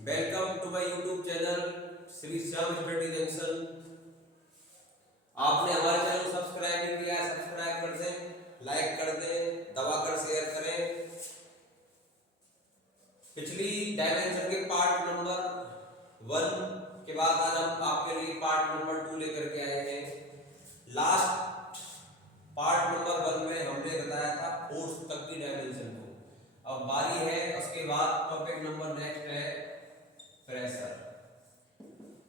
Welcome to my YouTube channel Shri Shyam study junction. आपने हमारे channel को सब्सक्राइब नहीं किया है, सब्सक्राइब कर दें, लाइक कर दें, दबाकर शेयर करें। पिछली डायमेंशन के पार्ट नंबर 1 के बाद आज हम आपके लिए पार्ट नंबर 2 लेकर के आए हैं। लास्ट पार्ट नंबर 1 में हमने बताया था फोर्स तक की डायमेंशन को। अब बारी है उसके बाद टॉपिक नंबर नेक्स्ट है प्रेशर।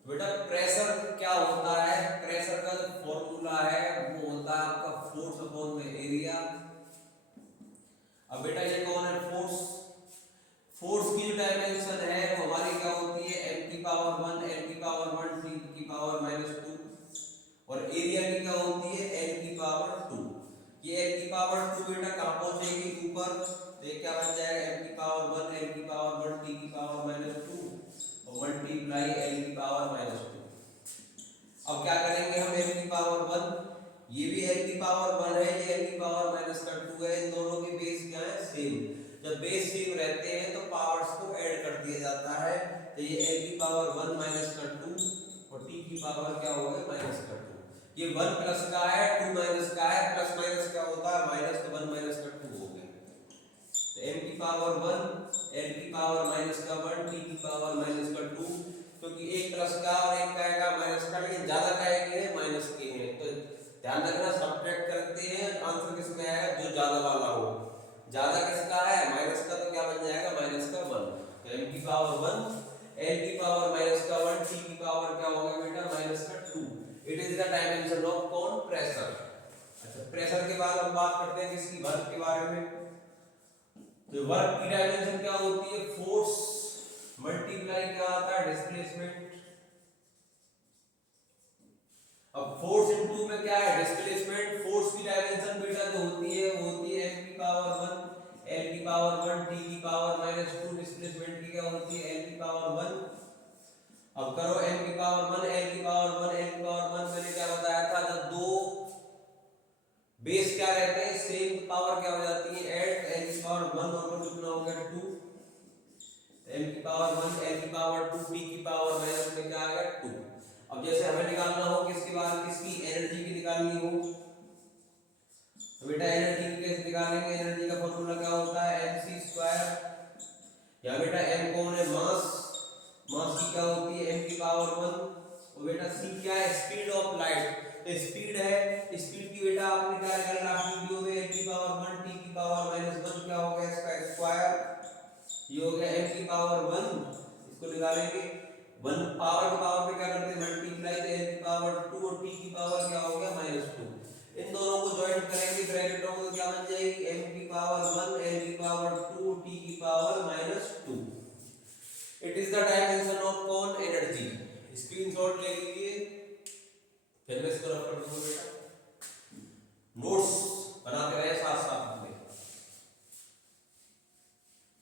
बेटा प्रेशर क्या होता है? प्रेशर का जो फॉर्मूला है वो होता है आपका फोर्स अपॉन द एरिया। अब बेटा ये कौन है? फोर्स। फोर्स की जो डायमेंशन है वो हमारी क्या होती है? m की पावर 1 n की पावर 1 t की पावर -2 और एरिया की क्या होती है? n की पावर 2। ये n की पावर 2 बेटा कहां पहुंचेगी? ऊपर। तो ये क्या बन जाएगा? m की पावर 1 n की पावर 1 t की पावर -2 मल्टीप्लाई l की पावर -2। अब क्या करेंगे हम? m की पावर 1, ये भी l की पावर 1 है, ये l की पावर -2 है। इन दोनों के बेस क्या है? सेम। जब बेस सेम रहते हैं तो पावर्स को ऐड कर दिया जाता है। तो ये l की पावर 1 -2 और t की पावर क्या हो गया? -2। ये 1 प्लस का है, 2 माइनस का है, प्लस माइनस क्या होता है? माइनस। तो 1 -2 हो गया। तो m की पावर 1 n की पावर -1 t की पावर -2, क्योंकि एक प्लस का और एक का आएगा माइनस का, लेकिन ज्यादा का है माइनस के हैं। तो ध्यान रखना सब्ट्रैक्ट करते हैं आंसर किस में आएगा? जो ज्यादा वाला हो। ज्यादा किसका है? माइनस का। तो क्या बन जाएगा? माइनस का 1। तो m की पावर 1 n की पावर -1 t की पावर क्या होगा बेटा? -2। It is the dimension of कौन? प्रेशर। अच्छा, प्रेशर के बाद हम बात करते हैं किसकी? वर्क के बारे में। तो वर्क की डायमेंशन क्या होती है? फोर्स मल्टीप्लाई क्या आता है? डिस्प्लेसमेंट। अब फोर्स इनटू में क्या है? डिस्प्लेसमेंट। फोर्स की डायमेंशन बेटा जो होती है वो होती है m की पावर 1 l की पावर 1 t की पावर -2। डिस्प्लेसमेंट की क्या होती है? l की पावर 1। अब करो m की पावर 1 l की पावर 1 l की पावर 1। मैंने क्या बताया था? जब दो बेस क्या रहते हैं? सेम, पावर क्या हो जाती है? ऐड। n की पावर 1 और 1 कितना हो गया? 2। m की पावर 1 l की पावर 2 t की पावर माइनस में क्या आ गया? 2। अब जैसे हमें निकालना हो किसके बारे? किसकी? एनर्जी की निकालनी हो तो बेटा एनर्जी की कैसे निकालेंगे? एनर्जी का फॉर्मूला क्या होता है? mc²। या बेटा m कौन है? मास। मास की क्या होती है? m की पावर 1 और बेटा c क्या है? Speed of light. तो स्पीड है, स्पीड की बेटा आपने क्या निकाला लास्ट वीडियो में? m की पावर 1 t की पावर -1 क्या हो गया? इसका स्क्वायर। ये हो गया m की पावर 1। इसको निकालेंगे 1 पावर के पावर पे क्या करते हैं? मल्टीप्लाई। तो m की पावर 2 और t की पावर क्या हो गया? -2। इन दोनों को ज्वाइन करेंगे ब्रैकेटों में, क्या बन जाएगी? m की पावर 1 l की पावर 2 t की power -2। It is the dimension of कौन? एनर्जी। स्क्रीनशॉट ले लीजिए, फिर मैं इसको रख कर दूंगा बेटा। नोट्स बनाते रहे साथ साथ में।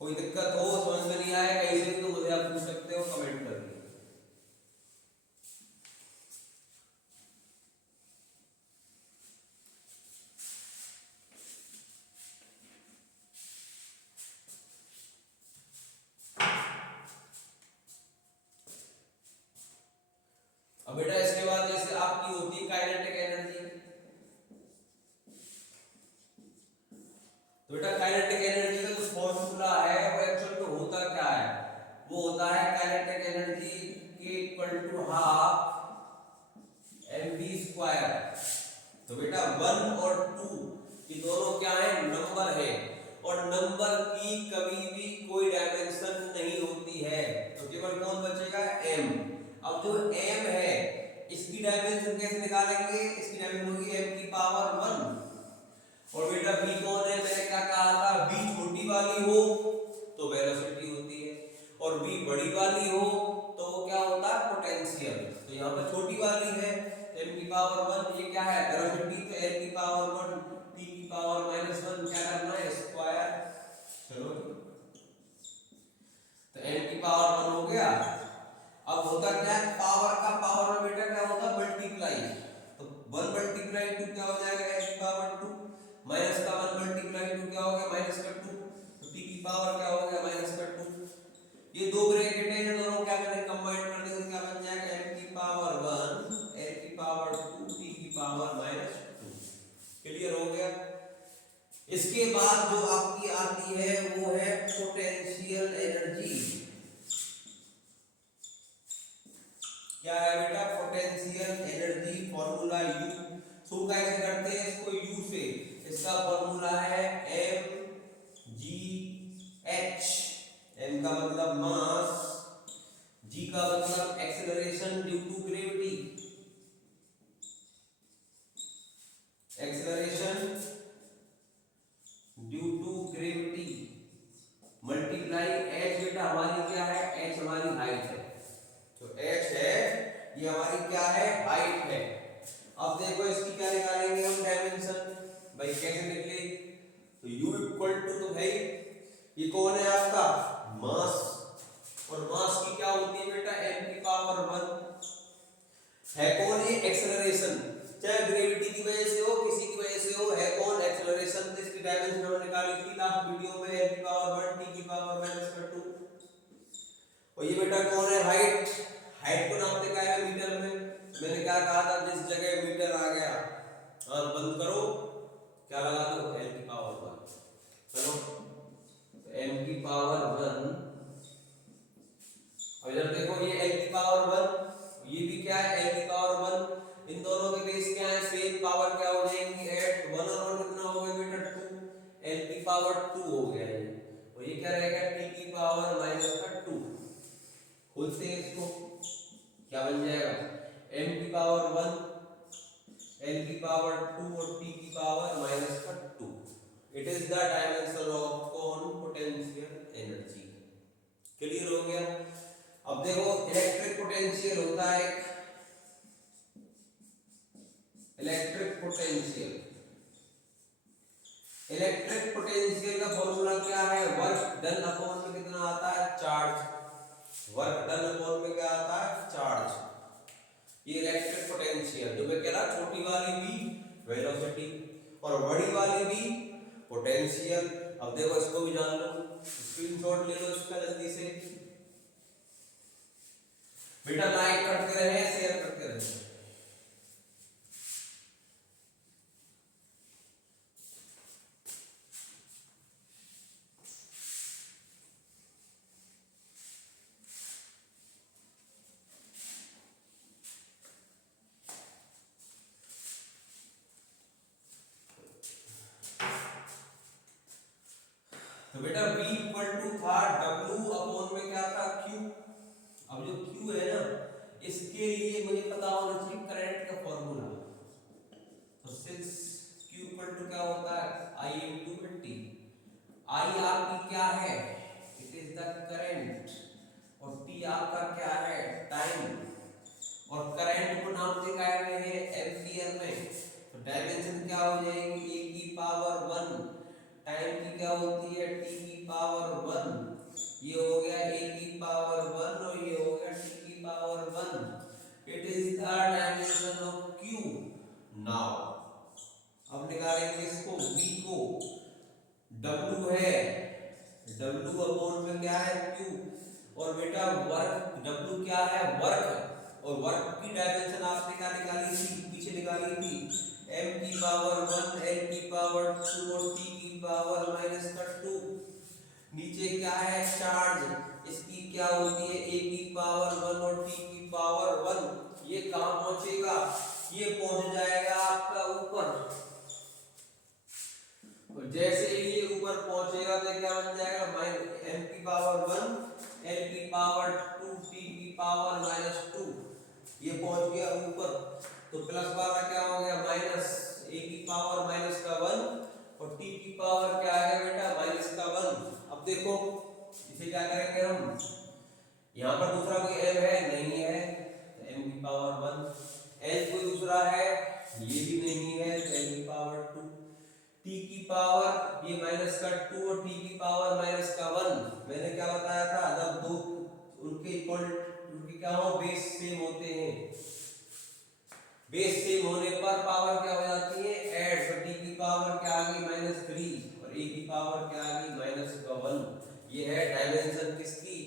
कोई दिक्कत हो, समझ में नहीं आया कहीं से, तो मुझे आप पूछ सकते हो कमेंट करके। अब बेटा इसके बाद जैसे आपकी होती है काइनेटिक एनर्जी। तो बेटा काइनेटिक एनर्जी का जो फॉर्मूला है वो एक्चुअल में होता क्या है? वो होता है काइनेटिक एनर्जी के इक्वल टू हाफ mv²। तो बेटा 1 और 2 ये दोनों क्या है? नंबर है, और नंबर की कभी भी कोई डायमेंशन नहीं होती है। तो केवल कौन बचेगा? m। अब जो m है इसकी डायमेंशन कैसे निकालेंगे? इसकी डायमेंशन होगी m की पावर 1। और बेटा v कौन है? मैंने क्या कहा था? v छोटी वाली हो तो वेलोसिटी होती है, और v बड़ी वाली हो तो वो क्या होता है? पोटेंशियल। तो यहाँ पर छोटी वाली है m की पावर 1, ये क्या है? वेलोसिटी। तो l की पावर 1 t की पावर -1 क्या करना है? स्क्वायर। चलो, तो m की पावर 1 हो गया। अब होता क्या है? पावर का पावर में बेटा क्या होगा? मल्टीप्लाई। तो 1 मल्टीप्लाई 2 क्या हो जाएगा? m की पावर 2। माइनस का 1 मल्टीप्लाई 2 क्या हो गया? -2। तो t की पावर क्या हो गया? -2। ये दो ब्रैकेट है, इसके बाद जो आपकी आती है वो है पोटेंशियल एनर्जी। क्या है बेटा? Potential energy formula you. Show कैसे करते हैं इसको? यू से। इसका फॉर्मूला है एम जी एच। एम का मतलब मास, जी का मतलब acceleration due to gravity, acceleration due to gravity multiply h. बेटा हमारी क्या है? एच हमारी हाइट है। तो एच है ये हमारी क्या है? हाइट है। अब देखो इसकी क्या निकालेंगे हम? डायमेंशन। भाई कैसे निकले? तो u इक्वल टू, तो भाई ये कौन है आपका? मास। और मास की क्या होती है बेटा? m की पावर 1 है। कौन? ये एक्सेलरेशन, चाहे ग्रेविटी की वजह से हो, किसी की वजह से हो, है कौन? एक्सेलरेशन। तो इसकी डायमेंशन हमने निकाली थी लास्ट वीडियो में, m की पावर 1 t की पावर -2। और ये बेटा कौन है? हाइट। हाइट को नापते क्या है? मीटर में। मैंने क्या कहा था? जिस जगह मीटर आ गया बंद करो, क्या लगा दो? l की पावर 1। चलो m की पावर 1। और इधर देखो ये l की पावर 1, ये भी क्या है? l की पावर 1। इन दोनों के बेस क्या है? सेम पावर क्या हो जाएंगी? ऐड 1 और 1 कितना हो गया बेटा? 2। l की पावर 2 हो गया ये। और ये क्या रहेगा? t की पावर -2। खोलते हैं इसको, क्या बन जाएगा? m की पावर 1, l की पावर 2 और t की power -2। It is the dimension of कौन? Potential energy. क्लियर हो गया? अब देखो इलेक्ट्रिक पोटेंशियल होता है, इलेक्ट्रिक पोटेंशियल। इलेक्ट्रिक पोटेंशियल का फॉर्मूला क्या है? वर्क डन अपॉन में कितना आता है? चार्ज। वर्क डन अपॉन में क्या आता है? चार्ज। ये इलेक्ट्रिक पोटेंशियल जो मैं कह रहा, छोटी वाली भी वेलोसिटी और बड़ी वाली भी पोटेंशियल। अब देखो इसको भी जान लो, स्क्रीनशॉट ले लो इसका जल्दी से। बेटा लाइक करते रहे, शेयर करते रहे। तो बेटा V इक्वल टू था W अपॉन में क्या था? Q। अब जो Q है ना, इसके लिए मुझे पता होना चाहिए करंट का फॉर्मूला। तो सिंस Q इक्वल टू क्या होता है? I into T। I आपकी क्या है? It is the current. और T आपका क्या है? टाइम। और करंट को नापते क्या है? एम्पियर में। तो डायमेंशन क्या हो जाएगी? a की पावर 1। टाइम की क्या होती है? t की पावर 1। ये हो गया a की पावर 1 और ये हो गया t की power 1। It is the dimension of q। Now अब निकालेंगे इसको v को। w है, w अपॉन में क्या है? q। और बेटा वर्क, w क्या है? वर्क। और वर्क की डायमेंशन आपने क्या निकाली थी? पीछे निकाली थी m की पावर 1, l की पावर 2 और t की पावर -2। नीचे क्या है? चार्ज। इसकी क्या होती है? a की पावर 1 और t की पावर 1। ये कहां पहुंचेगा? ये पहुंच जाएगा आपका ऊपर। और जैसे ही ये ऊपर पहुंचेगा तो क्या बन जाएगा? m की पावर 1, l की पावर 2, t की पावर -2। ये पहुंच गया ऊपर। तो प्लस वाला क्या हो गया? माइनस a की पावर -1 और t की पावर क्या है बेटा? -1। अब देखो इसे क्या करेंगे हम? यहाँ पर दूसरा कोई m है? नहीं है, तो m की पावर 1। l कोई दूसरा है? ये भी नहीं है, तो l की पावर 2। t की पावर ये -2 और t की पावर -1। मैंने क्या बताया था? जब दो उनके इक्वल, उनके क्या हो? बेस सेम होते हैं। बेस सेम होने पर पावर क्या हो जाती है? ऐड। तो t की पावर क्या आ गई? -3 और a की पावर क्या आ गई? -1। ये है डायमेंशन किसकी?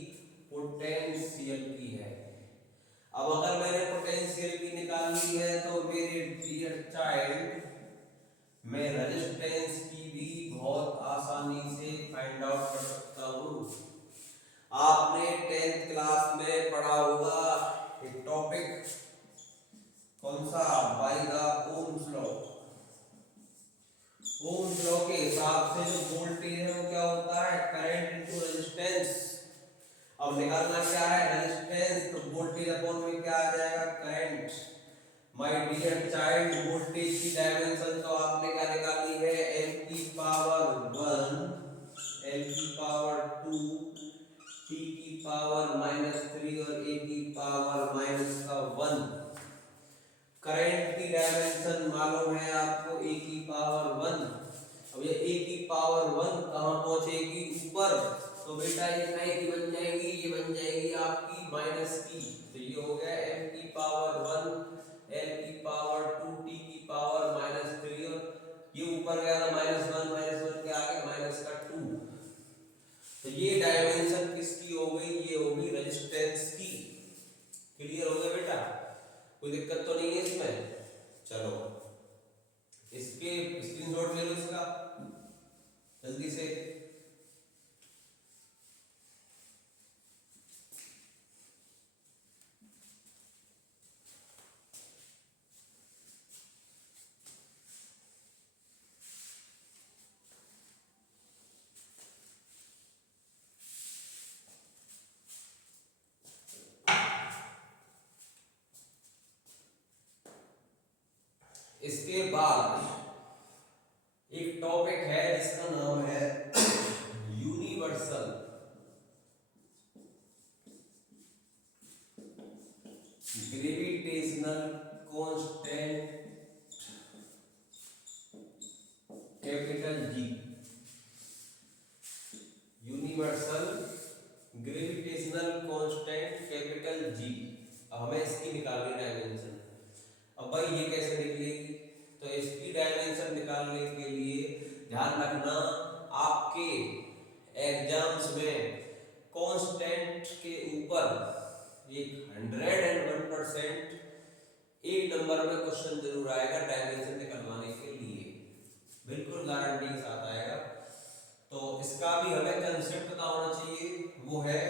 पोटेंशियल की है। अब अगर मैंने पोटेंशियल की निकाली है तो मेरे डियर चाइल्ड, मैं रेजिस्टेंस की भी बहुत आसानी से फाइंड आउट कर सकता हूँ। आपने 10th क्लास में पढ़ा होगा एक टॉपिक, कौन सा, by the Ohm's law. Ohm's law के हिसाब से जो वोल्टेज है वो क्या होता है, करंट इनटू रेजिस्टेंस। अब निकालना क्या है, रेजिस्टेंस, तो वोल्टेज अपॉन में क्या आ जाएगा, current. My dear child, voltage की डायमेंशन तो आपने क्या निकाली है, m की पावर 1, l की पावर 2, t की पावर -3 और a की पावर -1। करंट की डायमेंशन मालूम है आपको, a की पावर 1। अब ये a की पावर 1 कहाँ पहुंचेगी, ऊपर, तो बेटा ये काय की बन जाएगी, ये बन जाएगी आपकी माइनस की। तो ये हो गया m की पावर 1, l की पावर 2, t की पावर -3 और ये ऊपर गया था -1 के आगे माइनस का 2। तो ये डायमेंशन किसकी हो गई, ये होगी रेजिस्टेंस की। क्लियर हो गया बेटा, कोई दिक्कत तो नहीं है इसमें। चलो इसके स्क्रीनशॉट ले लो इसका जल्दी से। इसके बाद एक टॉपिक है जिसका नाम है universal gravitational constant, capital G. Universal gravitational constant, capital G. अब हमें इसकी निकालनी डायमेंशन। अब भाई ये कैसे निकलेगी, तो इसकी डायमेंशन निकालने के लिए ध्यान रखना, आपके एग्जाम्स में कांस्टेंट के ऊपर एक 101% एक नंबर में क्वेश्चन जरूर आएगा डायमेंशन निकलवाने के लिए, बिल्कुल गारंटी के साथ आएगा। तो इसका भी हमें कंसेप्ट पता होना चाहिए, वो है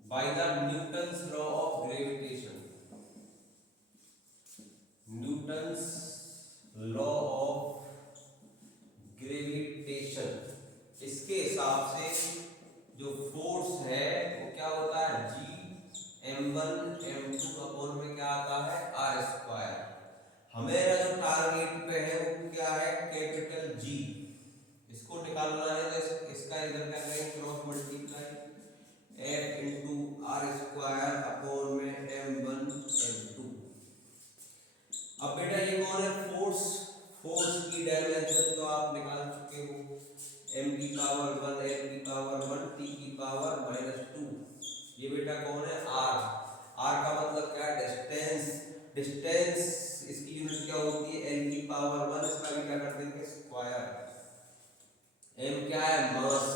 by the Newton's law of gravitation. Newton's law of gravitation, इसके हिसाब से जो फोर्स है वो क्या होता है, g m1 m2 अपॉन में क्या आता है, r²। हमें जो टारगेट पे है वो क्या है, कैपिटल G। इसको निकालना है तो इसका इधर कर लेंगे cross multiply, f into r² upon में m1 m2। अब बेटा ये कौन है, फोर्स। फोर्स की डायमेंशन तो आप निकाल चुके हो, m की पावर 1, l की पावर 1, t की पावर -2। ये बेटा कौन है, r। r का मतलब क्या है, डिस्टेंस। डिस्टेंस इसकी यूनिट क्या होती है, l की पावर 1, इसका भी क्या कर देंगे, स्क्वायर। m क्या है, मास,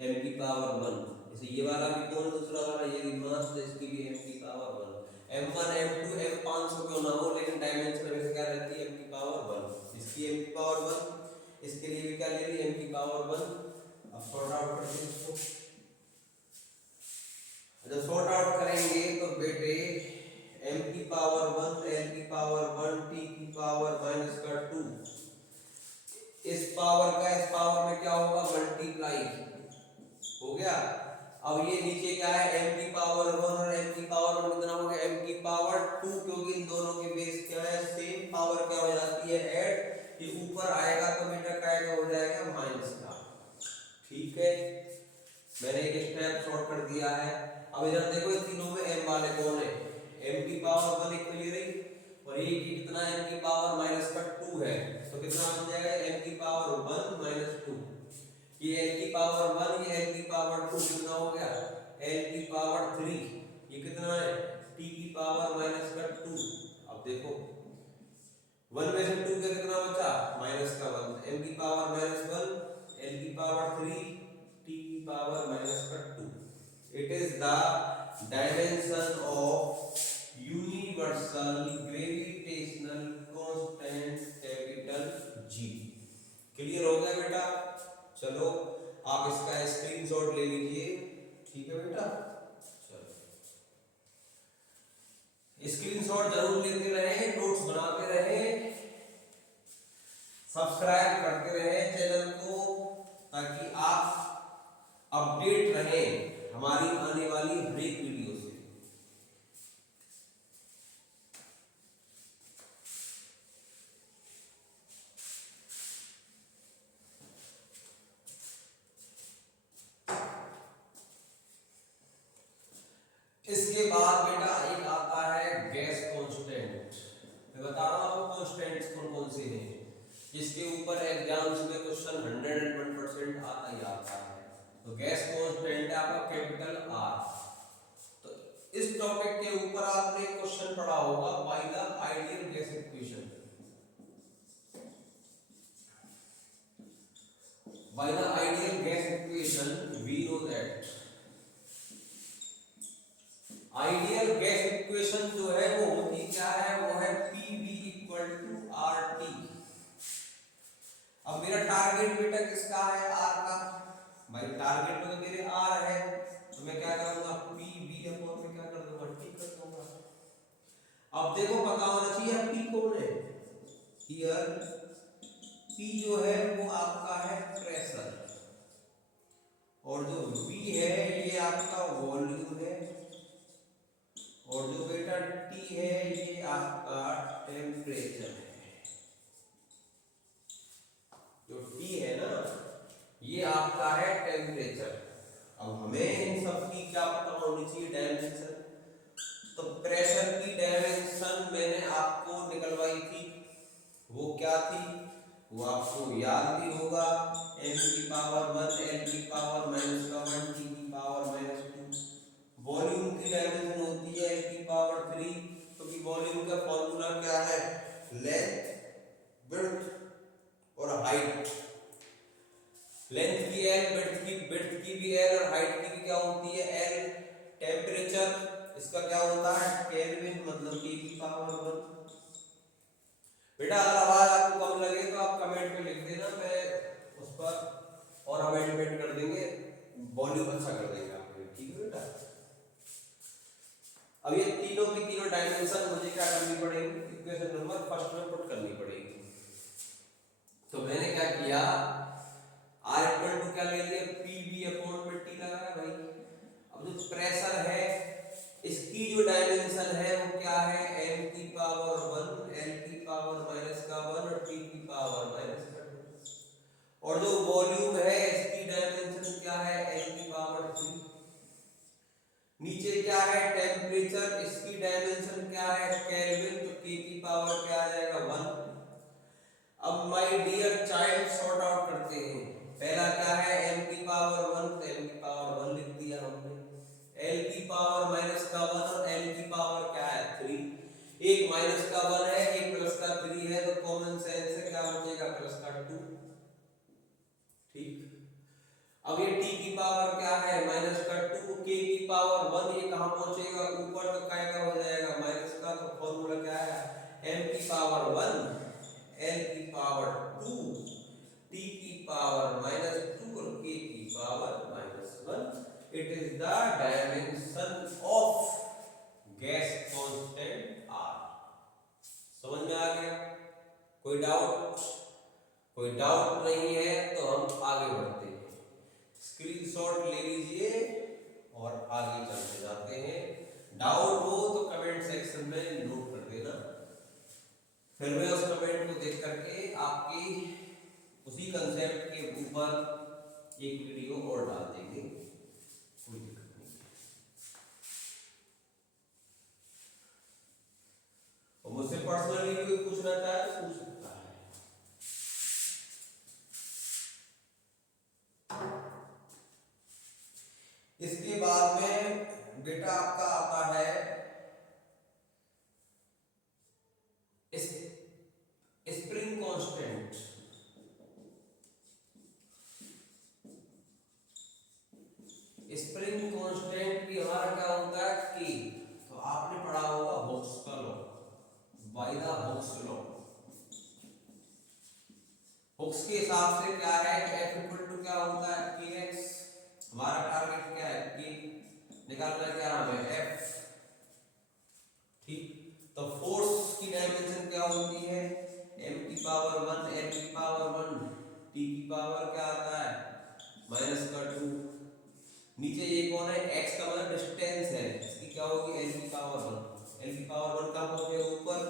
m की पावर 1। जैसे ये वाला भी कौन, दूसरा वाला, ये भी मास, तो इसकी भी m की पावर 1। m1 m2 m 500 क्यों ना हो, लेकिन डायमेंशन हमेशा क्या रहती है, m की पावर 1। इसकी m की पावर 1, इसके लिए भी क्या ले ली, m की पावर 1। अब सॉर्ट आउट करते हैं इसको। जब सॉर्ट आउट करेंगे तो बेटे m की पावर 1, l की पावर 1, t की पावर -2, इस पावर का इस पावर में क्या होगा, मल्टीप्लाई हो गया। अब ये नीचे क्या है, m की पावर 1 और m की पावर 1 कितना हो गया, m की पावर 2, क्योंकि इन दोनों के बेस क्या है, सेम पावर क्या हो जाती है, ऐड। ये ऊपर आएगा तो बेटा क्या हो जाएगा, माइनस का। ठीक है, मैंने एक स्टेप शॉर्ट कर दिया है। अब इधर देखो इन तीनों में m वाले कौन है, m की पावर 1 एक तो ये रही, और ये कितना, m की पावर -2 है, तो कितना बन जाएगा, m की पावर 1 -2। ये l की पावर 1, ये l की पावर 2, कितना हो गया, l की पावर 3। ये कितना है, t की पावर -2। अब देखो 1 में से 2 का कितना बचा, -1। m की पावर -1, l की पावर 3, t की power -2। It is the dimension of universal gravitational constant, capital G। चलो आप इसका स्क्रीनशॉट ले लीजिए, ठीक है बेटा। चलो स्क्रीनशॉट जरूर लेते रहे, नोट्स बनाते रहे, सब्सक्राइब करते रहे चैनल को, ताकि आप अपडेट रहे हमारी आने वाली हर एक वीडियो से। इसके बाद बेटा एक आता है गैस कांस्टेंट। मैं बता रहा हूँ आपको कांस्टेंट्स कौन कौन से हैं, जिसके ऊपर एग्जाम्स में क्वेश्चन 101% आता ही आता है। तो गैस कांस्टेंट है आपका कैपिटल आर। तो इस टॉपिक के ऊपर आपने क्वेश्चन पढ़ा होगा, by the ideal gas equation. By the ideal gas equation we know that ideal gas equation जो है वो होती क्या है, वो है PV इक्वल टू RT। अब मेरा टारगेट बेटा किसका है, R का। भाई टारगेट तो मेरे R है, तो मैं क्या करूंगा, PV अपॉन में क्या कर दूंगा, T कर दूंगा। अब देखो पता होना चाहिए P कौन है, हियर P जो है वो आपका है प्रेशर, और जो V है ये आपका वॉल्यूम है, और जो बेटा T है ये आपका टेम्परेचर है। जो T है ना ये आपका है टेम्परेचर। अब हमें इन सब की क्या पता होनी चाहिए, डायमेंशन। तो प्रेशर की डायमेंशन मैंने आपको निकलवाई थी, वो क्या थी, वो आपको याद भी होगा, m की पावर 1 l की पावर -1 t की पावर -2। वॉल्यूम की डायमेंशन होती है l की पावर 3, क्योंकि वॉल्यूम का फॉर्मूला क्या है, लेंथ, विड्थ और हाइट। लेंथ की l, विड्थ की भी l और हाइट की भी क्या होती है l। टेम्परेचर इसका क्या होता है केल्विन, मतलब T की पावर 1। बेटा अगर आवाज आपको कम लगे तो आप कमेंट में लिख देना, मैं उस पर और अमेंडमेंट कर देंगे, वॉल्यूम अच्छा कर देंगे आपके, ठीक है बेटा। अब ये तीनों की तीनों डायमेंशन मुझे क्या करनी पड़ेगी, इक्वेशन नंबर फर्स्ट में पुट करनी पड़ेगी। तो मैंने क्या किया, R इक्वल टू क्या ले लिया, PV अपॉन में T लगाया भाई। अब जो प्रेशर है इसकी जो डायमेंशन है वो क्या है, m की पावर 1 l की पावर -1 और t की पावर -2। और जो वॉल्यूम है इसकी डायमेंशन क्या है, l की पावर 3। नीचे क्या है टेम्परेचर, इसकी डायमेंशन क्या है केल्विन, तो k की पावर क्या आ जाएगा 1। अब my dear child sort out करते हैं। पहला क्या है m की पावर 1, तो m की पावर 1 लिख दिया हमने, l की पावर -1 और l की पावर क्या है 3। एक -1 है एक +3 है, तो कॉमन सेंस से क्या बचेगा +2, ठीक। अब ये t की पावर क्या है -2, k की पावर 1, ये कहां पहुंचेगा ऊपर, तो क्या हो जाएगा माइनस का। तो फॉर्मूला क्या है, m की पावर 1 l की पावर 2 t की पावर -2 और k की power -1। It is the dimension of gas constant R। समझ में आ गया, कोई डाउट, कोई डाउट नहीं है तो हम आगे बढ़ते हैं। स्क्रीनशॉट ले लीजिए और आगे चलते जाते हैं। डाउट हो तो कमेंट सेक्शन में नोट कर देना, फिर मैं उस कमेंट को देख करके आपकी उसी कंसेप्ट के ऊपर एक वीडियो और डाल देंगे, कोई दिक्कत नहीं। और मुझसे पर्सनली कोई पूछना चाहे तो पूछ सकता है। इसके बाद में बेटा आपका आता है स्प्रिंग कांस्टेंट। स्प्रिंग कांस्टेंट भी हमारा क्या होता है K। तो आपने पढ़ा होगा हुक्स का law, by the Hooke's law. Hooke's के हिसाब से क्या है कि F इक्वल टू क्या निकालना क्या हमें एफ। ठीक, तो फोर्स की डायमेंशन क्या होती है, m की पावर 1 n की पावर 1 t की पावर क्या आता है -2। नीचे ये कौन है, x का मतलब डिस्टेंस है, इसकी क्या होगी n की पावर 1। n की पावर 1 कहाँ पहुंचेगा ऊपर,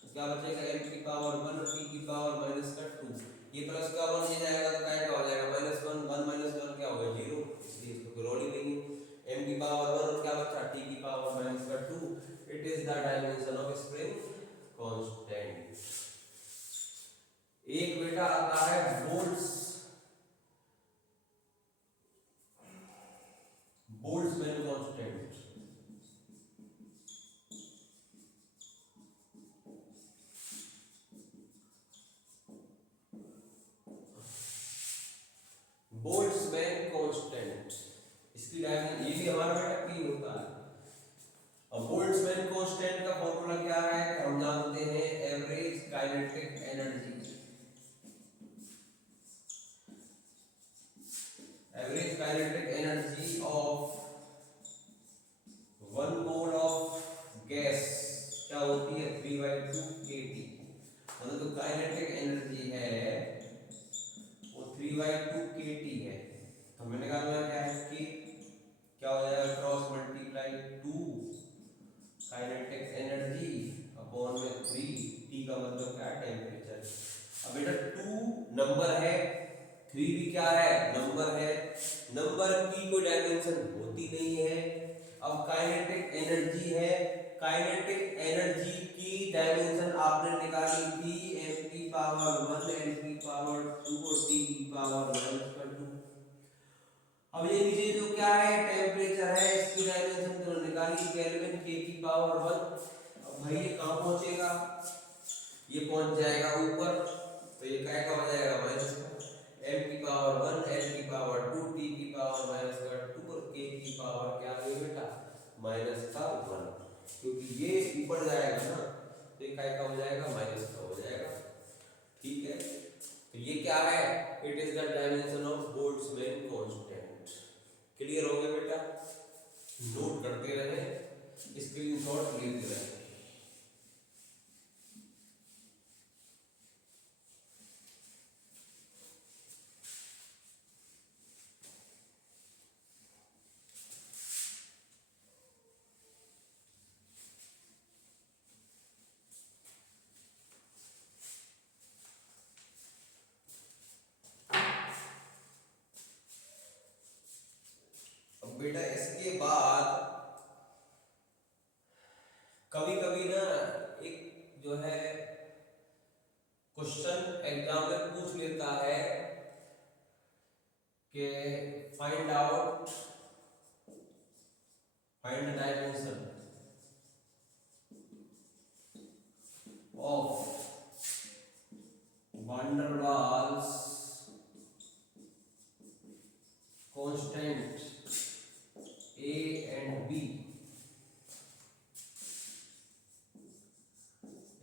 तो क्या बचेगा m की पावर 1 t की पावर -2। ये प्लस का 1 ये जाएगा तो क्या हो जाएगा -1, 1 - 1 क्या होगा 0, इसलिए इसको कोई रोल ही नहीं है। m की पावर 1 और क्या बचा t की power -2। It is the dimension of spring constant. एक बेटा आता है बोल्ट्जमैन कांस्टेंट। बोल्ट्जमैन कांस्टेंट, इसकी डायमेंशन ये भी हमारा बेटा p होता है। अब बोल्ट्जमैन कांस्टेंट का फॉर्मूला क्या है, हम जानते हैं average kinetic energy. Average kinetic energy of 1 mole of gas क्या होती है 3/2 kT। मतलब जो काइनेटिक एनर्जी है वो 3/2 kT है। तो हमें निकालना क्या है कि क्या हो जाएगा cross multiply 2 kinetic energy upon में 3, टी का मतलब क्या है टेम्परेचर। अब बेटा 2 नंबर है, 3 भी क्या है नंबर है, नंबर की कोई डायमेंशन होती नहीं है। अब काइनेटिक एनर्जी है, काइनेटिक एनर्जी की डायमेंशन आपने निकाली थी m की पावर 1 n की पावर 2 और t की पावर -2। अब ये नीचे जो क्या है टेम्परेचर है, इसकी डायमेंशन तो निकाली केल्विन k की पावर 1। अब भाई ये कहाँ पहुंचेगा, ये पहुंच जाएगा ऊपर, तो ये क्या का हो जाएगा माइनस का, m की पावर 1 n की पावर 2 t की पावर -2 और k की पावर क्या आ गई बेटा -1, क्योंकि ये ऊपर जाएगा ना तो ये क्या हो जाएगा माइनस का हो जाएगा। ठीक है, तो ये क्या है, it is the dimension of Boltzmann constant. Clear हो गया बेटा, नोट करते रहे, स्क्रीनशॉट लेते रहे। अब बेटा इसके बाद कभी कभी ना एक जो है क्वेश्चन एग्जाम में पूछ लेता है कि find the dimension of van der Waals constant A and B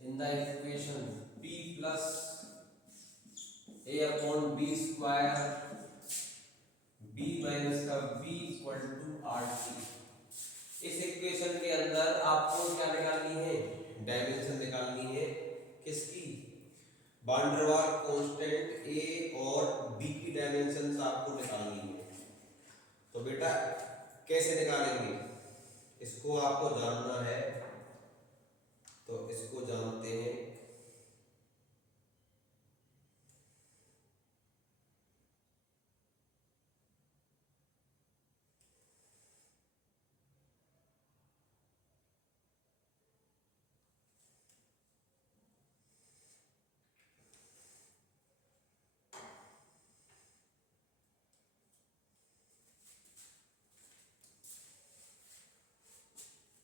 in the equation P plus A upon B square B minus का B equal to RT। इस इक्वेशन के अंदर आपको क्या निकालनी है, डायमेंशन निकालनी है किसकी, van der Waals constant A और B की डायमेंशन आपको निकालनी है। तो बेटा कैसे निकालेंगे, इसको आपको जानना है, तो इसको जानते हैं।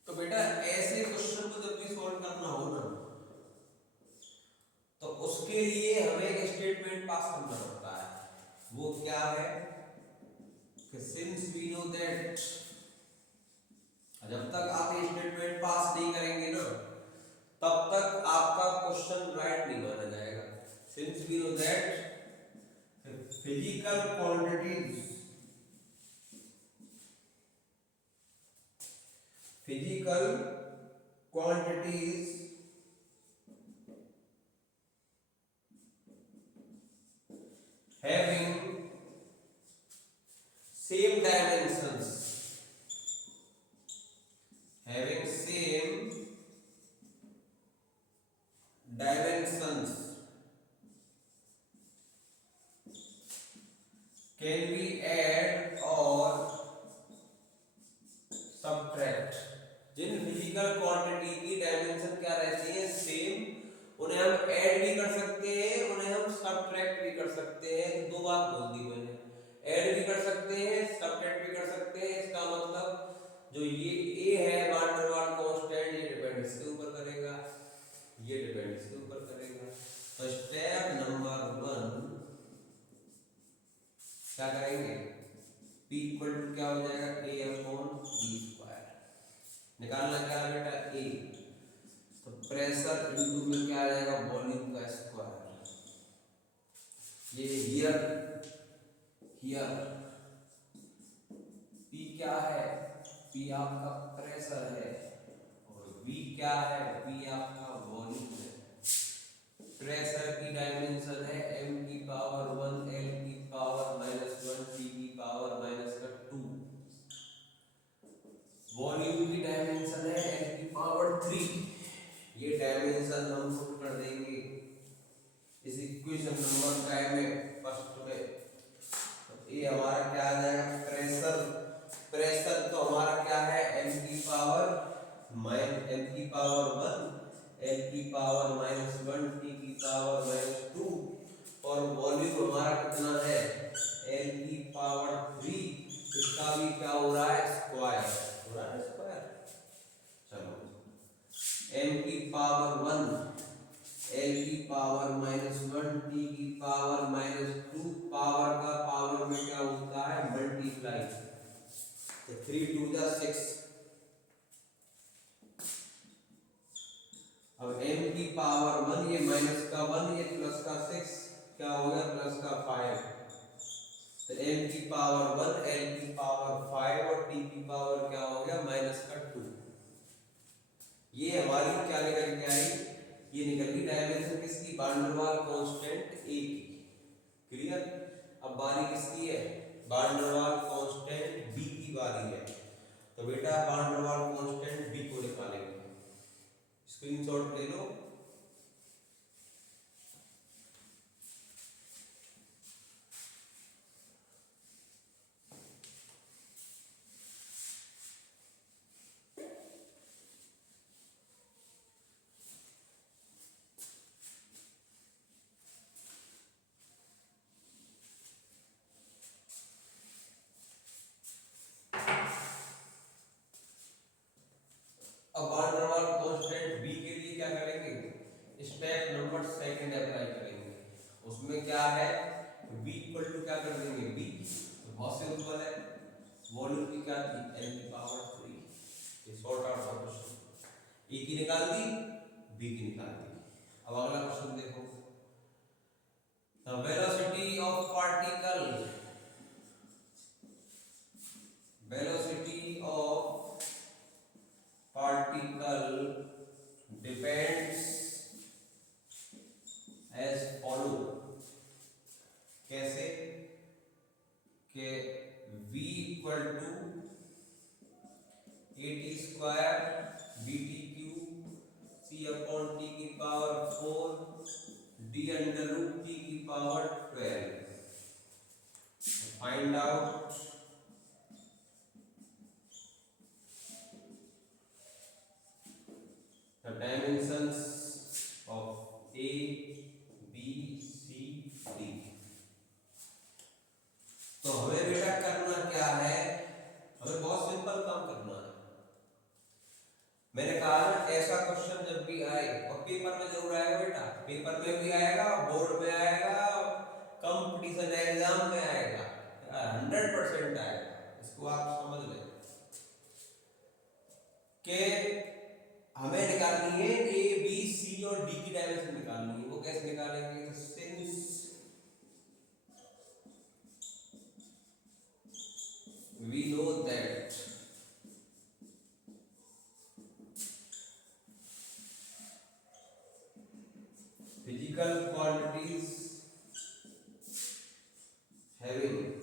तो बेटा ऐसे क्वेश्चन को जब भी सॉल्व करना हो ना तो उसके लिए हमें एक स्टेटमेंट पास करना पड़ता है। वो क्या है कि सिंस वी नो दैट, जब तक आप ये स्टेटमेंट पास नहीं करेंगे ना तब तक आपका क्वेश्चन राइट नहीं माना जाएगा। Since we know that physical quantities physical quantities having same dimensions, having same dimensions can be add or subtract। जिन फिजिकल क्वांटिटी की डायमेंशन क्या रहती है सेम, उन्हें हम ऐड भी कर सकते हैं, उन्हें हम सबट्रैक्ट भी कर सकते हैं। दो बात बोल दी मैंने, ऐड भी कर सकते हैं, सबट्रैक्ट भी कर सकते हैं। इसका मतलब जो ये ए है वान डेर वाल कांस्टेंट, ये डिपेंड इसके ऊपर करेगा, ये डिपेंड इसके ऊपर करेगा। तो स्टेप नंबर 1 क्या करेंगे, P इक्वल टू क्या हो जाएगा, A अपॉन B स्क्वायर। निकालना क्या है बेटा, A, तो प्रेशर इनटू में क्या आ जाएगा, वॉल्यूम का स्क्वायर। ये हियर हियर P क्या है, P आपका प्रेशर है, और V क्या है, V आपका वॉल्यूम है। प्रेशर की डायमेंशन है m की पावर 1 l की पावर -1 t की पावर -2। वॉल्यूम की डायमेंशन है l की पावर 3। ये डायमेंशन हम पुट कर देंगे इस इक्वेशन नंबर 5 में, फर्स्ट में। तो ये हमारा क्या आ जाएगा, प्रेशर। प्रेशर तो हमारा क्या है, m की पावर 1 l की पावर -1 t की पावर -2, और वॉल्यूम हमारा कितना है, l की पावर 3। इसका भी क्या हो रहा है, स्क्वायर हो रहा है, स्क्वायर। चलो m की पावर 1 l की पावर -1 t की पावर -2, पावर का पावर में क्या होता है, मल्टीप्लाई। तो 3 2 जा 6। अब m की पावर 1, ये माइनस का 1, ये प्लस का 6, क्या हो गया, प्लस का 5। तो m की पावर 1 l की पावर 5 और t की पावर क्या हो गया, -2। ये हमारी क्या निकल के आई, ये निकल गई डायमेंशन किसकी, वान डेर वाल कांस्टेंट A की। क्लियर। अब बारी किसकी है, वान डेर वाल कांस्टेंट B की बारी है। तो बेटा वान डेर वाल कांस्टेंट B को निकालेंगे, स्क्रीनशॉट ले लो। अब वान डेर वाल कांस्टेंट B के लिए क्या करेंगे, स्टेप नंबर 2 अप्लाई करेंगे। उसमें क्या है, V इक्वल टू क्या कर देंगे, B, तो बहुत सिंपल है, वॉल्यूम की क्या थी, l की पावर 3। ये सॉर्ट आउट का क्वेश्चन, E की निकाल दी, B की निकाल दी। अब अगला क्वेश्चन देखो, the velocity of particle, velocity of particle depends as follow. कैसे, के v equal to at² bt³ c upon t की power 4 d under root t की power 12। Find out the dimensions of A, B, C, D। तो हमें बेटा करना क्या है, हमें बहुत सिंपल काम करना है। मैंने कहा ना, ऐसा क्वेश्चन जब भी आए, और पेपर में जरूर आएगा बेटा, पेपर में भी आएगा, बोर्ड में आएगा, कंपटीशन एग्जाम में आएगा, 100% आएगा। इसको आप समझ लें कि हमें निकालनी है ए बी सी और डी की डायमेंशन निकालनी है। वो कैसे निकालेंगे, तो since we know that having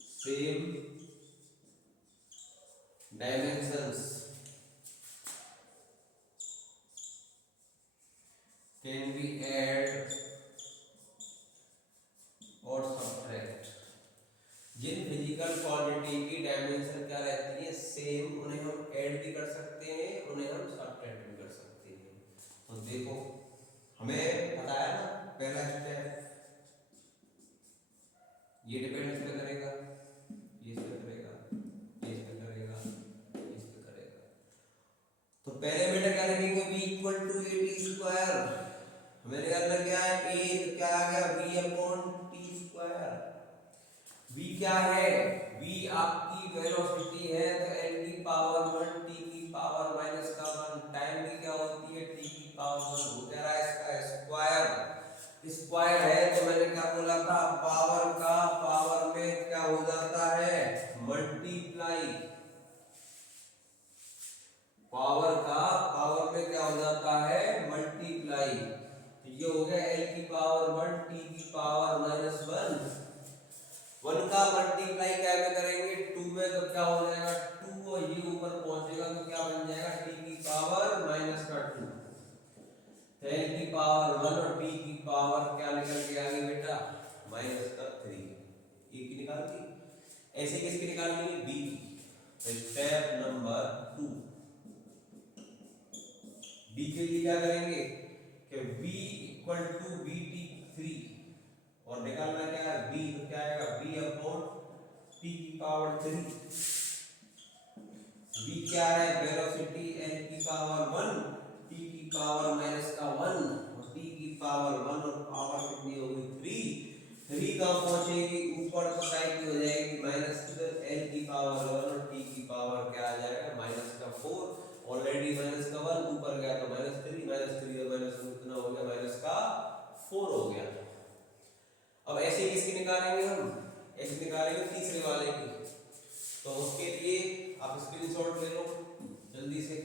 same dimensions can be add और subtract। जिन फिजिकल क्वांटिटी की डायमेंशन क्या रहती है सेम, उन्हें हम ऐड भी कर सकते हैं, उन्हें हम सब्ट्रैक्ट भी कर सकते हैं। तो देखो हमें बताया ना पहला स्टेप, ये डिपेंड इस पे करेगा, ये इस पे करेगा, ये इस पे करेगा, ये इस पे करेगा। तो पहले बेटा क्या लिखेंगे b equal to a t square. मेरे अंदर क्या है a, तो क्या आ गया b upon T square. v क्या है, v आपकी वेलोसिटी है, तो l की पावर 1 t की पावर माइनस का 1, टाइम की क्या होती है t की पावर 1, हो क्या रहा है इसका स्क्वायर। स्क्वायर है तो मैंने क्या बोला था, पावर का पावर में क्या हो जाता है मल्टीप्लाई, पावर का पावर में क्या हो जाता है मल्टीप्लाई। तो ये हो गया l की पावर 1 t की पावर माइनस 1 का मल्टीप्लाई क्या में करेंगे 2 में, तो क्या हो जाएगा 2 और ये ऊपर पहुंचेगा तो क्या बन जाएगा t की पावर माइनस का 2। तो l की पावर 1 और t की पावर क्या निकल के आ गई बेटा माइनस का 3। a की निकाल दी, ऐसे किसकी निकालनी है b की। तो स्टेप नंबर 2 b के लिए क्या करेंगे कि v equal to b t 3 और निकालना क्या है b, तो क्या आएगा b अपॉन t की पावर 3। v क्या है वेलोसिटी l की पावर 1 t की पावर माइनस का 1 और t की पावर 1 और पावर कितनी होगी 3। 3 कहां पहुंचेगी ऊपर, तो साइड की हो जाएगी माइनस, तो l की पावर 1 और t की पावर क्या आ जाएगा माइनस का 4। ऑलरेडी माइनस का 1 ऊपर गया तो माइनस 3 और माइनस कितना हो गया माइनस का 4 हो गया। अब ऐसे किसकी निकालेंगे हम, ऐसे निकालेंगे तीसरे वाले की। तो उसके लिए आप स्क्रीनशॉट ले लो जल्दी से।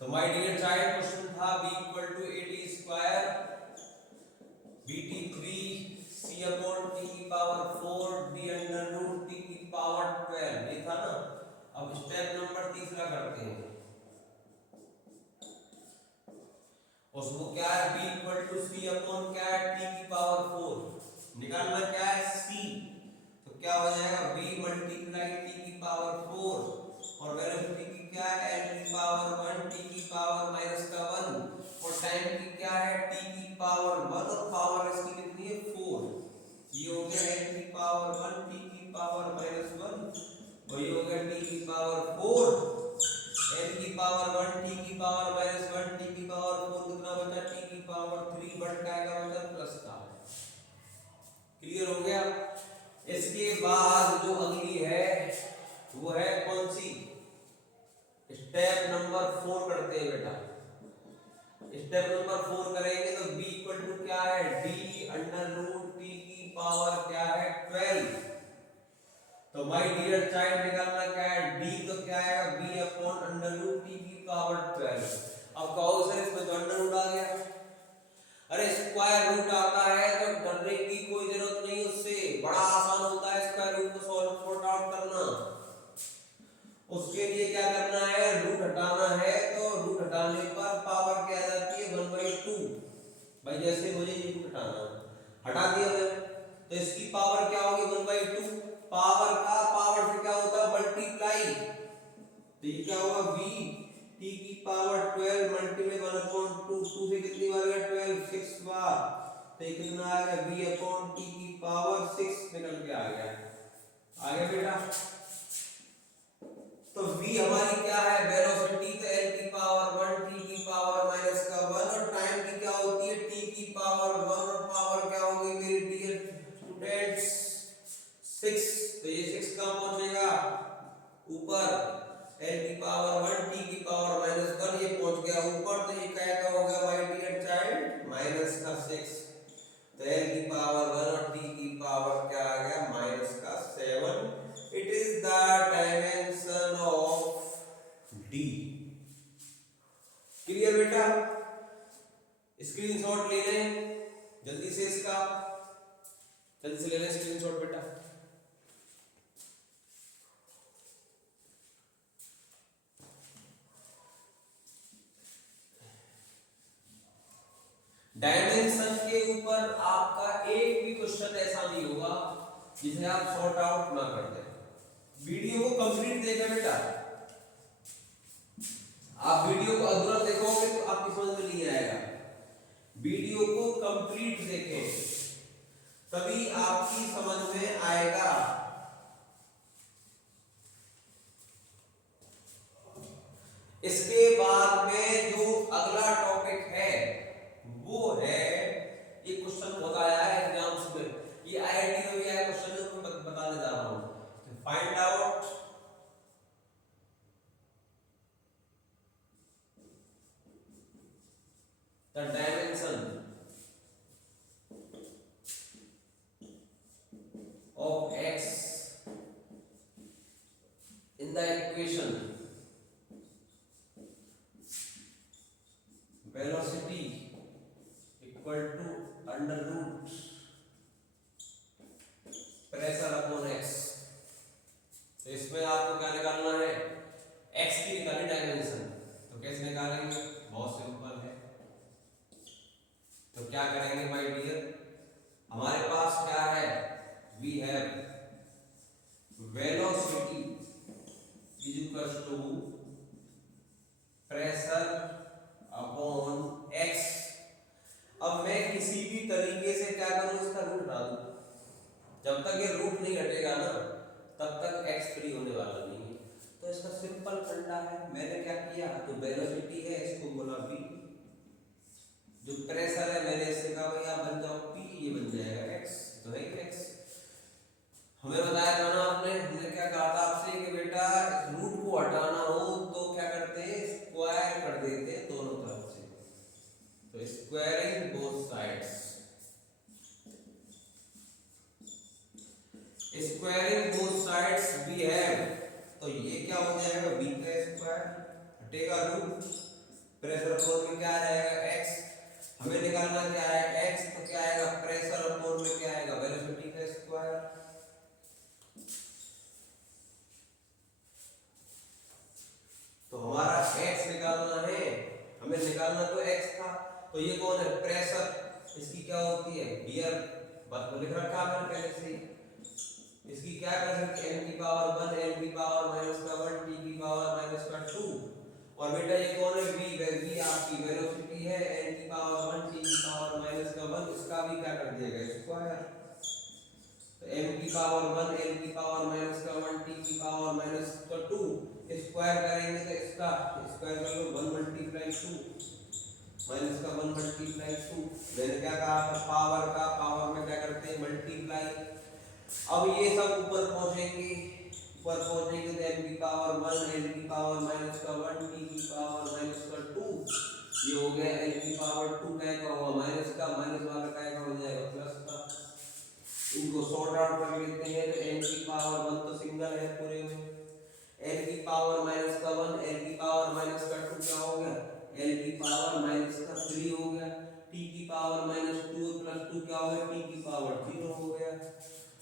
तो माय डियर चाइल्ड क्वेश्चन था b equal to a t square bt 3 c upon t की power 4 d under root t की पावर 12, ये था ना। अब स्टेप नंबर तीसरा करते हैं, उसको क्या है b equal to c upon क्या है t की पावर 4, निकालना क्या है c, तो क्या हो जाएगा b मल्टीप्लाई t की पावर 4 और वेलोसिटी की क्या है l की पावर 1 t की पावर माइनस का 1 और टाइम की क्या है t की पावर 1 और पावर इसकी कितनी है 4। ये हो गया l की पावर 1 t की पावर माइनस 1 और ये हो गया t की पावर 4 l की पावर 1 t की पावर माइनस 1 t की पावर 4 कितना बचा t की पावर 3 बढ़ जाएगा मतलब प्लस का। क्लियर हो गया। इसके बाद जो अगली है वो है कौन सी, स्टेप नंबर 4 करते हैं बेटा। स्टेप नंबर 4 करेंगे तो b इक्वल टू क्या है d अंडर रूट t की पावर क्या है 12। तो माय डियर चाइल्ड निकालना क्या है d, तो क्या आएगा b upon under root t की पावर 12। अब कहो सर इसमें तो अंडर रूट आ गया, अरे स्क्वायर रूट आता है तो डरने की कोई जरूरत नहीं, उससे बड़ा आसान होता है स्क्वायर रूट को सॉल्व आउट करना। उसके लिए क्या करना है रूट हटाना है, तो रूट हटाने पर पावर क्या आ जाती है 1/2। भाई जैसे मुझे ये रूट हटाना हटा दिया मैंने तो इसकी पावर क्या होगी 1/2, पावर का पावर से क्या होता है मल्टीप्लाई, तो ये क्या होगा b t की पावर 12 मल्टीप्लाई 1/2, 2 से कितनी बार गया 12 6 बार, तो ये कितना आ गया b अपॉन t की पावर 6 निकल के आ गया बेटा। तो v हमारी क्या है वेलोसिटी, तो l की पावर 1 t की पावर माइनस का 1 और टाइम की क्या होती है t की पावर 1 और पावर क्या होगी मेरी डियर स्टूडेंट्स 6, तो ये 6 कहाँ पहुंचेगा ऊपर, l की पावर 1 t की पावर -1 ये पहुंच गया ऊपर, तो ये क्या का हो गया माय डियर चाइल्ड माइनस का 6, तो l की पावर 1 और t की पावर क्या आ गया माइनस का 7। It is the dimension of d। Clear बेटा, स्क्रीनशॉट ले लें जल्दी से इसका, जल्दी से ले लें स्क्रीनशॉट बेटा। डायमेंशन के ऊपर आपका एक भी क्वेश्चन ऐसा नहीं होगा जिसे आप सॉर्ट आउट ना कर दें। वीडियो को कंप्लीट देखें बेटा, आप वीडियो को अधूरा देखोगे तो आपकी समझ में नहीं आएगा। वीडियो को कंप्लीट देखें तभी आपकी समझ में आएगा। इसके बाद में जो अगला टॉपिक है वो है, ये क्वेश्चन बहुत आया है एग्जाम्स में, ये आईआईटी में भी आया क्वेश्चन है, मैं बताने जा रहा हूं। Find out the dimension of x in the equation velocity equal to under root pressure upon x। तो इसमें आपको क्या निकालना है, x की निकालनी डायमेंशन, तो कैसे निकालेंगे, बहुत सिंपल है। तो क्या करेंगे माय डियर, हमारे पास क्या है, we have velocity is equals to pressure upon x। अब मैं किसी भी तरीके से क्या करूं, इसका रूट हटा दूं, जब तक ये रूट नहीं हटेगा ना तब तक x फ्री होने वाला नहीं है। तो इसका सिंपल फंडा है, मैंने क्या किया, तो वेलोसिटी है इसको बोला v, जो प्रेशर है मैंने इससे कहा भैया बन जाओ p, ये बन जाएगा x, तो है x। हमें बताया था ना आपने, हमने क्या कहा था आपसे कि बेटा रूट को हटाना हो तो क्या करते हैं, स्क्वायर कर देते हैं दोनों तरफ से, तो squaring both sides, squaring both sides we have, तो ये क्या हो जाएगा v का स्क्वायर हटेगा रूट, प्रेशर अपॉन में क्या आ जाएगा x, हमें निकालना क्या है x, तो क्या आएगा प्रेशर अपॉन में क्या आएगा वेलोसिटी का स्क्वायर। तो हमारा x निकालना है, हमें निकालना तो x था, तो ये कौन है प्रेशर, इसकी क्या होती है बियर, बात को लिख रखा है पहले से, इसकी क्या कर सकते हैं m की पावर 1 l की पावर -1 t की पावर -2, और बेटा ये कौन है v आपकी वेलोसिटी है, n की पावर 1 t की पावर -1, इसका भी क्या कर दिया गया स्क्वायर, तो m की पावर 1 l की पावर -1 t की पावर -2 स्क्वायर करेंगे तो इसका स्क्वायर कर लो 1 × 2 माइनस का 1 × 2, मैंने क्या कहा था पावर का, पावर में क्या करते हैं मल्टीप्लाई। अब ये सब ऊपर पहुंचेंगे, ऊपर पहुंचेंगे तो m की पावर 1 l की पावर -1 t की पावर -2, ये हो गया l की पावर 2 क्या का होगा माइनस का, माइनस वाला क्या का हो जाएगा प्लस का, इनको सॉर्ट आउट कर लेते हैं, तो n की पावर 1 तो सिंगल है पूरे में, l की पावर -1 l की पावर -2 क्या हो गया l की पावर -3 हो गया, t की पावर -2 + 2 क्या हो गया t की पावर 0 हो गया।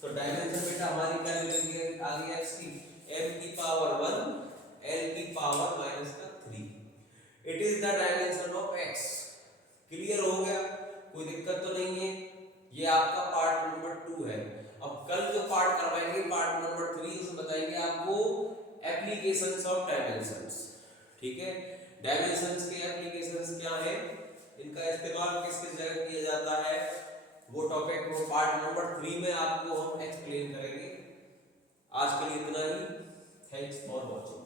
तो डायमेंशन बेटा हमारी क्या मिलेगी आ गया x की m की पावर 1 l की power -3, it is the dimension of x। Clear हो गया, कोई दिक्कत तो नहीं है, ये आपका पार्ट नंबर 2 है। अब कल जो पार्ट करवाएंगे पार्ट नंबर 3, उसमें बताएंगे आपको एप्लीकेशंस ऑफ डायमेंशंस, ठीक है, डायमेंशंस के एप्लीकेशंस क्या है, इनका इस्तेमाल किस किस जगह किया जाता है, वो टॉपिक वो पार्ट नंबर 3 में आपको हम एक्सप्लेन करेंगे। आज के लिए इतना ही, थैंक्स फॉर वॉचिंग।